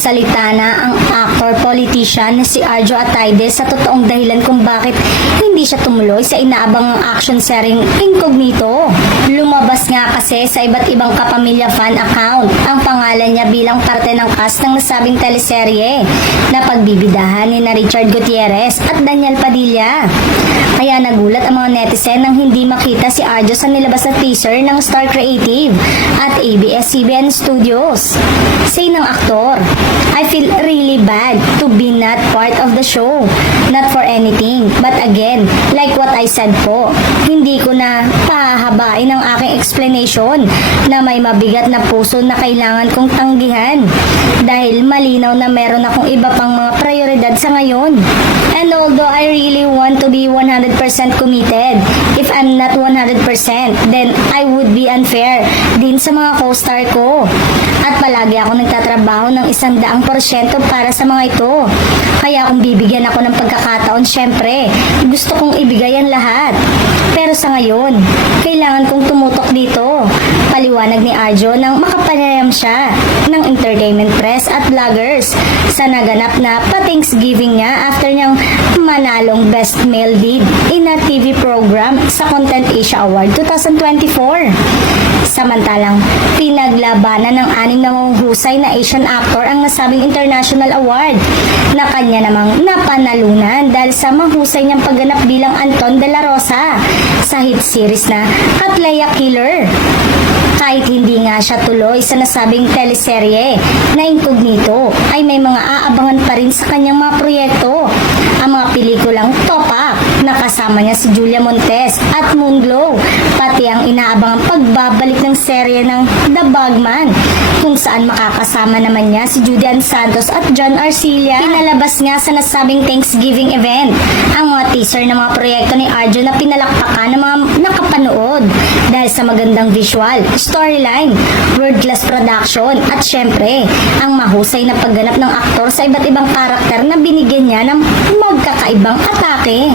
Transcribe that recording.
Nagsalita na ang actor-politician na si Arjo Atayde sa totoong dahilan kung bakit hindi siya tumuloy sa inaabangang action series Incognito. Lumabas nga kasi sa iba't ibang kapamilya fan account ang pangalan niya bilang parte ng cast ng nasabing teleserye na pagbibidahan ni na Richard Gutierrez at Daniel Padilla. Kaya nagulat ang mga netizen nang hindi makita si Arjo sa nilabas na teaser ng Star Creative at ABS-CBN Studios. Say ng aktor, "I feel really bad to be not part of the show. Not for anything. But again, like what I said po, hindi ko na pahahabain ang aking explanation na may mabigat na puso na kailangan kong tanggihan. Dahil malinaw na meron akong iba pang mga prioridad sa ngayon. And although I really want to be 100% committed, if I'm not 100%, then I would be unfair din sa mga co-star ko. At palagi ako nagtatrabaho ng 100% para sa mga ito. Kaya kung bibigyan ako ng pagkakataon, syempre, gusto kong ibigay ang lahat. Pero sa ngayon, kailangan kong tumutok dito." Paliwanag ni Arjo nang makapanayam siya ng entertainment press at vloggers sa naganap na pa-Thanksgiving niya after niyang manalong Best Male Lead in a TV program sa Content Asia Award 2024. Samantalang, pinaglabanan ng 6 na mahuhusay na Asian actor ang nasabing international award na kanya namang napanalunan dahil sa mahusay niyang pagganap bilang Anton de la Rosa sa hit series na Katleya Killer. Kahit hindi nga siya tuloy sa nasabing teleserye na Incognito, ay may mga aabangan pa rin sa kanyang mga proyekto. Ang mga pelikulang Top Up na kasama niya si Julia Montes at Moonglow, pati ang inaabangang pagbabalik ng serye ng The Bagman, kung saan makakasama naman niya si Judy Ann Santos at John Arcilla. Pinalabas nga sa nasabing Thanksgiving event ang mga teaser ng mga proyekto ni Arjo na pinalakpakan ng mga nakapanood dahil sa magandang visual, storyline, world-class production at syempre, ang mahusay na pagganap ng aktor sa iba't ibang karakter na binigyan niya ng magkakaibang atake.